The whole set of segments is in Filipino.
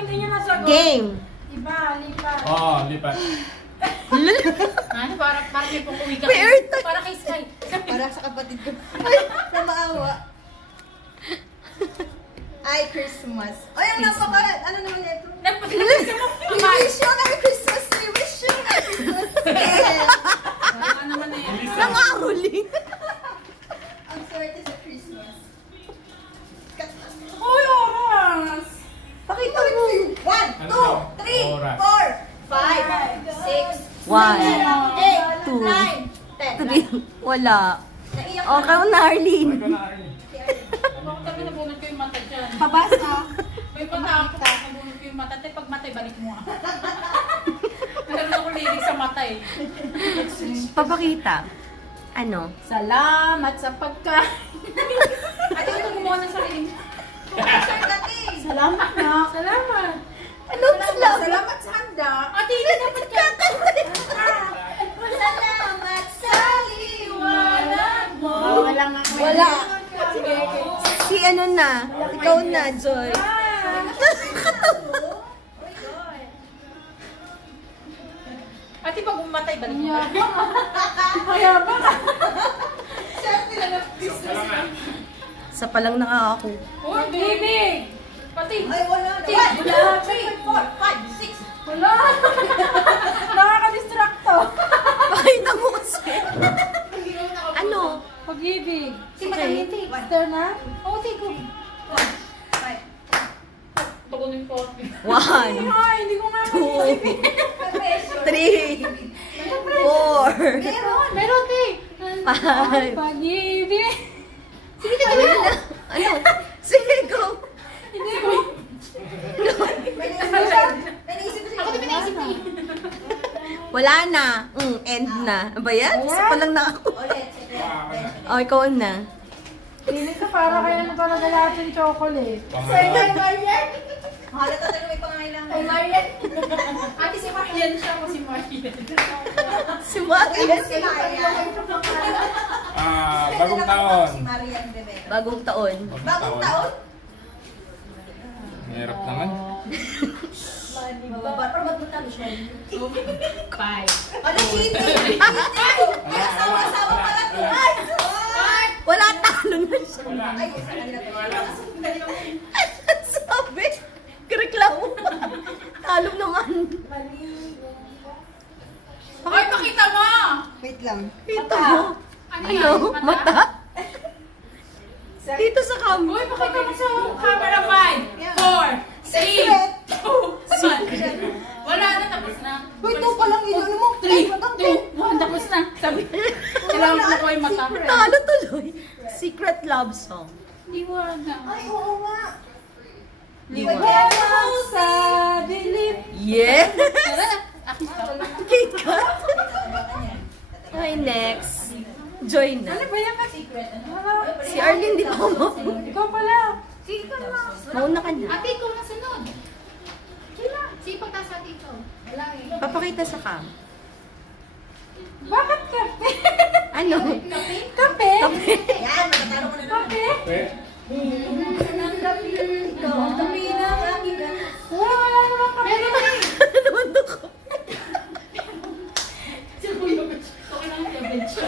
hindi niya nasagot. Game. Iba, lipat. Oo, lipat. Ano, parang may pong-uwi ka. Para kay Sky. Para sa kapatid ko. Ay, na maawa. Ay, Christmas. Ay, ang napaka... Ano naman ito? Nagpapalagay mo. We wish you a Merry Christmas! We wish you a Merry Christmas! Ano naman na yan? Nangaruling. Ang swerte sa Christmas. Uy, oras! Pakita mo! 1, 2, 3, 4, 5, 6, 7, 8, 9, 10. Wala. Okay na, Arlene. Kami nabunod ko yung mata dyan. Pabasa. May patakot ako, nabunod ko yung mata. Pag matay, balik mo ah. Meron ako lirig sa mata eh. Papakita. Ano? Salamat sa pagkain. Ay, ito gumawa ng sarili. Salamat na. Salamat. Ano? Salamat sa handa. Ate, hindi dapat kakanta. Salamat sa liwanag mo. Wala nga. Wala. Sige. Si ano na? Ikaw na, Joy. Ate, pag umatay, balik mo. Kaya ba? Siyempre na Sa palang nakakaku. Uy, baby! Pati. Ay, wala na. 1, 2, 3, 4, 5, 6. Wala. Nakaka-distract to. Pakita mo kasi. Ano? Pag-ibig. Si Matamiti. Star na? Oo, tigo. 5. Pagunin ko. 1, Ay, hindi ko nga 2, 3, 4, Meron, te. 5. Pag-ibig. Sige, ano? Ano? Sige, go. Hindi ko. May naisip ko siya. Ako din may naisip eh. Wala na. End na. Ba yan? Sa palang nakakaku. Ulit. Oh, ikaw na. Hindi ka para kaya na para galatin chocolate. Kay Marian. Halata talaga may pangailangan. Kay Marian. Ate, si Marian siya o si Marian? Si Marian. Si Marian. Bagong taon. Si Marian bebe. Bagong taon. Bagong taon? Hirap naman. Mababa. Pero ba't matalo siya? 5. Ano, cheating? May asawa-asawa pala to. Ay! Wala, talo na siya. Ay, sa kanila to. Sabi, kareklamo pa. Talo naman. Hoy, pakita mo! Wait lang. Ito mo. Ano? Mata? Dito sa cam. Hoy, pakita mo sa camera. 5, 4, 3, 2, 1. Wala na, tapos na. Uy, ito palang ano mo. 3, 2, 1, tapos na. Sabi, kailangan ko ko yung mata. Talo tuloy. Secret love song. Liwanag. Ay, oo nga. Liwanag. Sa dilim. Yeah. Tara na. Kate Kat. Okay, next. Joy na. Ano ba yan? Secret. Si Arlene, di pa mo. Ikaw pala. Sige ka na. Mauna ka na. Ate, ikaw na sunod. Sila. Sige, pagtas ate ikaw. Wala eh. Papakita sa cam. Bakit kape? Ano? Kape? Kape. Yan, matatalo mo na naman. Kape? Ikaw, ang dami na aking ganas. Wala naman kape. Naman ko. Okay lang yung bench.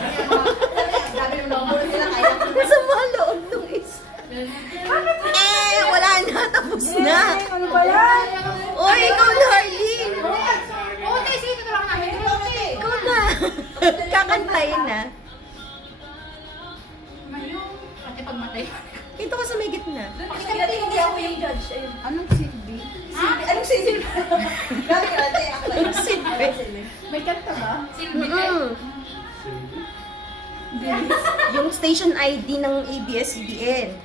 Grabe naman ang bulo nila kaya. Nasa mga loob nung is. Wala na. Tapos na. Ano ba yan? Oy, ikaw na, Arlene. Oo, tayo sige, tutulungan namin. Ikaw na. Kakantayin na. Mayroong. Ate, pagmatay. Ito ka sa may gitna. Hindi ako yung judge. Ayun. Anong silbi? Anong silbi? Grabe ka ate. Ako lang. Anong silbi? May kanta ba? Silbi ka? Yung station ID ng ABS-CBN.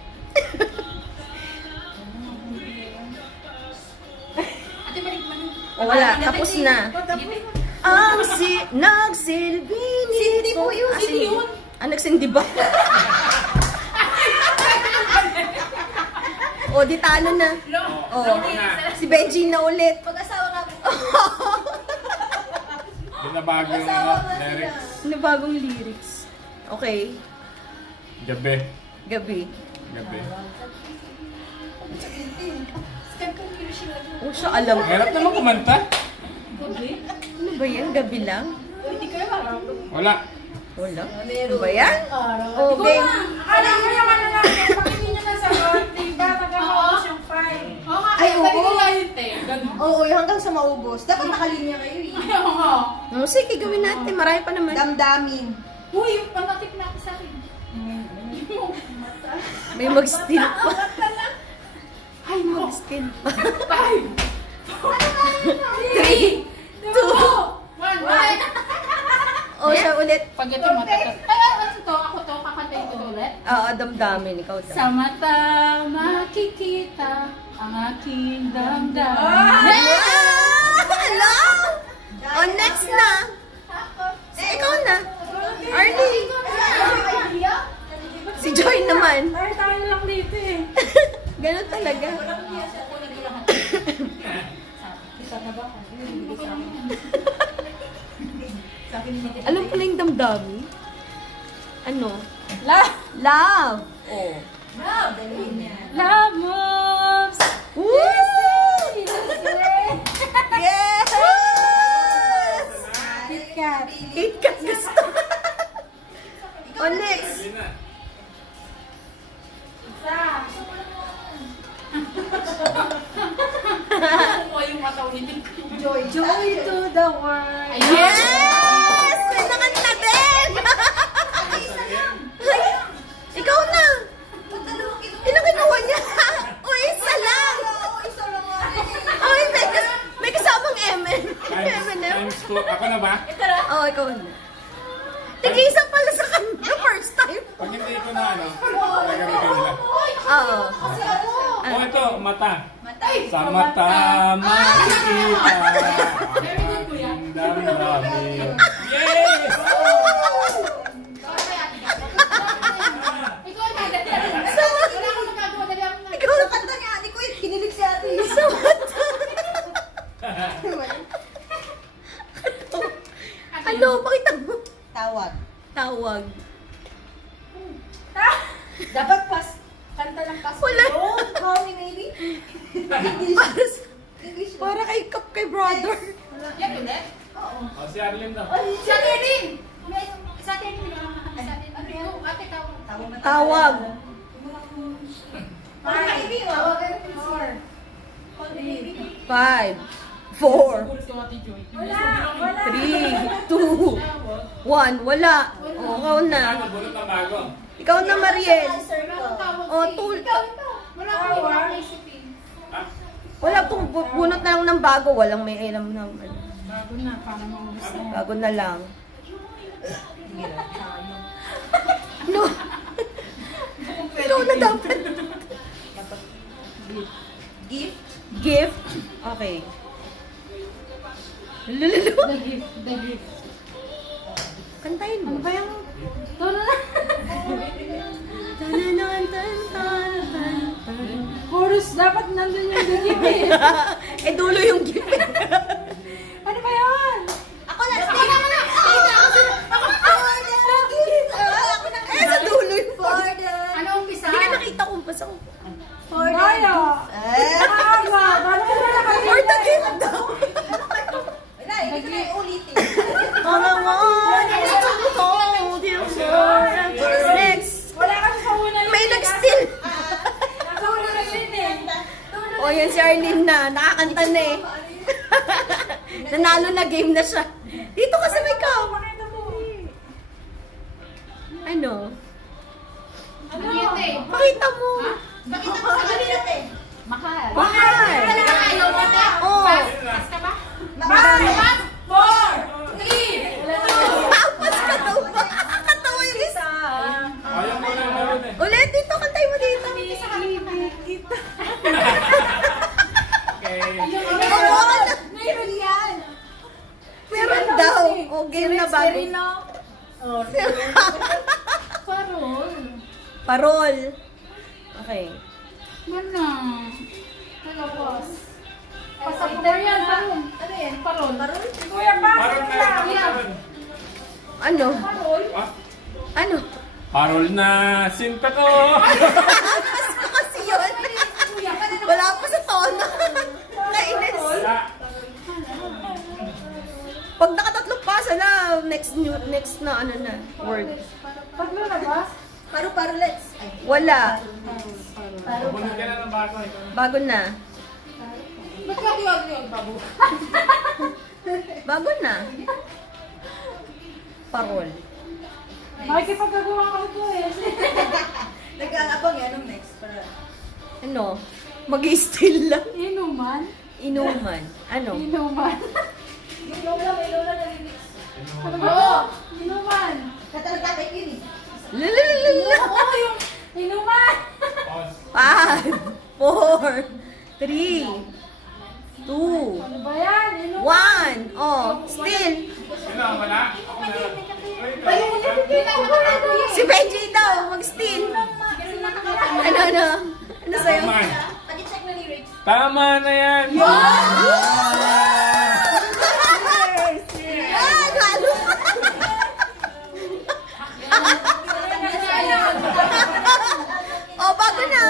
Ate, balik mo na. Wala, tapos na. Ang nagsilbi Cindy po yun. Cindy yun. Nagsindi ba? O, di talo na. O, si Benji na ulit. Pag-asawa nga po. Binabago yung lyrics. Ano bagong lyrics? Okay. Gabi. Gabi. Gabi. Scan confused Oh, siya alam. Hirap naman kumanta. Ano ba yan? Gabi lang? Wala. Wala. Ano ba yan? Oh, Okay. Alam mo naman na lang. Pag hindi nyo na sagot, diba? Tagamaubos yung 5. Oo nga, Ay, oo. Ganun. Oo, hanggang sa maubos. Dapat nakalinya kayo eh. Ayaw nga. Oh, sige, gawin natin. Marami pa naman. Damdamin. Uy, yung panatik na ako sa akin. May mag-steal pa. Ay, mag-steal pa. 5, 3, 2, 1. oh, siya ulit. Pag ito matatas. Ano to? Ako to? Kakantayin ko ulit? Oo, damdamin. Ikaw daw. Sa mata makikita ang aking damdamin. Hello! Oh, next na. Ikaw na. Arlie. Si Joy naman. Ay, tayo lang dito eh. Ganun talaga. Alam pala yung damdami? Ano? Love! Oh. Love moves. Woo! Yes! KitKat. KitKat gusto. Oh, next. Joy to the world. Yes! May nakanta din! Ikaw na! Ilang kinuha niya? Uy, isa lang! Uy, may kasamang M&M. Times 2. Ako na ba? Oo, ikaw na. Tig-isa pala sa kanya first time. Pag hindi ko na ano, nagamitin nila. Oo. Oh, ito, mata. Sa mata makikita ang damdamin. Yes! Ikaw Sa kanta ni ate ko, kinilig si ate. sa mata. Ano? Pakita mo. Tawag. Tawag. Dapat kanta ng pas. Wala. Call me maybe. Para kay Kap kay brother. Yan ulit? Oh, si Arlene daw. Sa atin din. Sa atin din. Ate, tawag. Tawag. Maybe, tawagan ko siya. 5, 4, 3, 2, 1. Wala. Oh, ikaw na. Ano, bunot na bago. Ikaw na, Mariel. Oh, Wala ko isipin. wala pong bunot na lang ng bago. Walang may alam ng ano. Bago na, para maubos na. Bago na lang. No. Ikaw na dapat. Gift. Gift. Okay. Lululu. The gift. Kantayin mo. Ano ba yung... Tono na. Chorus, dapat nandun yung the gift eh. Eh, dulo yung gift. Ano ba yun? Ako na. Ako na. Eh, sa dulo yung For the... Ano umpisa? Hindi ka nakita kung basa ko. For the... Bayo. Tama. Paano ko na kayo? For the gift daw. Wala, hindi ko na ulitin. All I want is to hold you forever. Next. Wala kasi sa una yun. May nag-steal. Nasa una na yun eh. O, yan si Arlene na. Nakakanta na eh. Nanalo na game na siya. Dito kasi may cup. Pakita mo. Ano? Ano yun eh? Pakita mo. Pakita mo sa kanila eh. Mahal. Mahal. Ayaw mo na. Oo. Pas ka ba? Mahal. 4, 3, 2, Papas ka daw ba? Katawa yung isa. Ayaw ko na naman eh. Ulit, dito. Kantay mo dito. Okay. Gumawa ka na. Mayroon yan. Meron daw. O, game na bago. Parol. Parol. Okay. Mana? Talapos. Pasapor yan. Parol. Ano yan? Parol. Parol? Kuya, Parol bakit na. lang? Ano? Parol? Ah, Ano? Parol na sinta ko. Kasi yun. Wala pa sa tono. next na ano na word. Paglalabas? Paru-paru, let's. Ay, Wala. Pupunod ka na ng bago eh. Bago na. Ba't wag yun, babu? Bago na. Parol. Makikipagagawa ka ito eh. nag-aabang yan. Anong next? Para... Ano? Mag-still lang. Inuman? Inuman. Ano? Inuman. Yung lola, may lola na remix. Ano ba ito? Inuman. Katalagtatay yun eh. Lalalala. Oo, yung inuman. Pause. 5, 4, 3, 2, Ano ba yan? Inuman. 1. Oh, still. Sino? Wala? Ako na. Si Benji daw, mag-still. Ano? Ano sa'yo? Tama. Pag-check na lyrics. Tama na yan! Ah, lalo. Oh, bago na.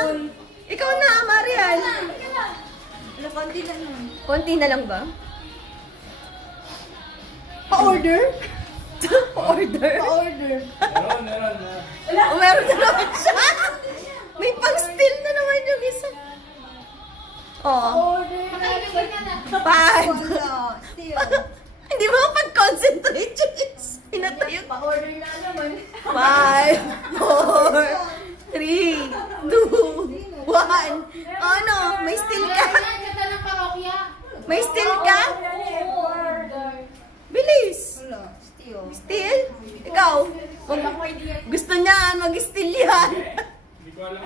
Ikaw na, Marian. Ano, konti lang nun. Konti na lang ba? Pa-order? Pa-order? Pa-order. Meron. O, meron na naman siya. May pang-still na naman yung isa. Oh. 5. Wala. Still. Hindi mo pag-concentrate yung is. Pinatay yung Pa-order na naman. 5, 4, 3, 2, 1. Ano? May still ka? Ganda ng parokya. May still ka? Bilis. Wala. Still. Still? Ikaw? Gusto niya, mag-still yan. Hindi ko alam.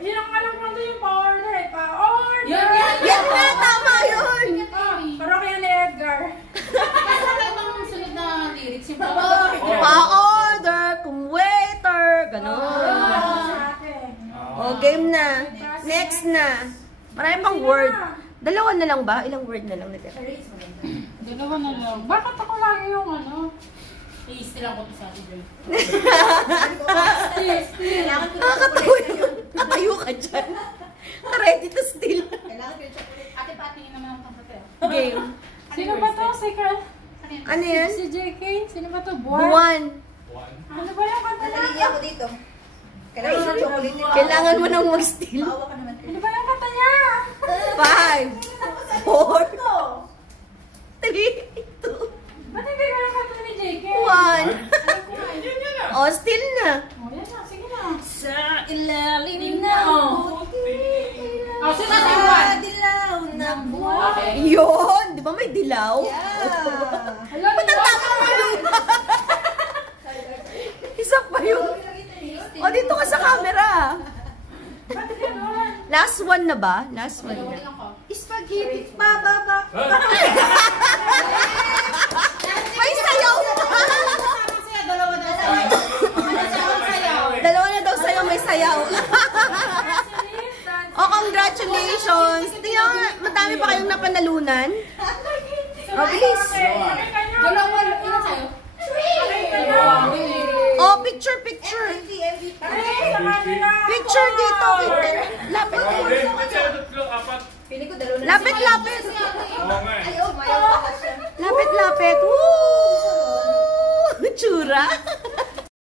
Yun ang alam ko ito yung pa-order eh. Pa-order! Yan na, tama yun. Parokya ni Edgar. Kasama itong sunod na lyrics, yung pa-order. Pa-order, kung waiter, gano'n. Sa akin. O, game na. Next na. Marami pang word. Dalawa na lang ba? Ilang word na lang natira? Dalawa na lang. Bakit ako lagi yung ano? I-still ako to sa atin, Joy. Kailangan ko na Nakakatawa yun. Natayo ka dyan. Ready to steal. Kailangan ko yung chocolate. Ate, patingin naman ang pangkapel. Game. Sino ba to? Secret? Ano yan? Si JK? Sino ba to? Buwan? Buwan. One. Ano ba yung kanta Nalili niya? ako dito. Kailangan ko ng chocolate nito. Kailangan mo nang mag-steal. Maawa ka naman. Ano ba yung kanta niya? 5, 4, 3, 2, Ba't hindi ka yung kanta ni JK? 1. O, steal na. Oh, yan na. Sige na. Sa ilalim na Oh, sino sa one? dilaw ng buwan. Okay. Yun. Di ba may dilaw? Yeah. Alam Ba't ang tama mo yun? Isa pa yun. O, dito ka sa camera. Ba't gano'n? Last one na ba? Last one Dalawa na. lang ako. Spaghetti bababa. May sayaw na. Kasama sila, dalawa daw sa'yo. Dalawa na daw sa'yo may sayaw. O, congratulations. Tingnan mo, madami pa kayong napanalunan. O, bilis. Dalawa, ilan sa'yo? O, picture. MVP. Picture dito. Lapit. Tatlo, apat. Pili ko dalawa na. Lapit. Oo nga eh. Ayaw, mayaw pa siya. Lapit. Woo! Tsura.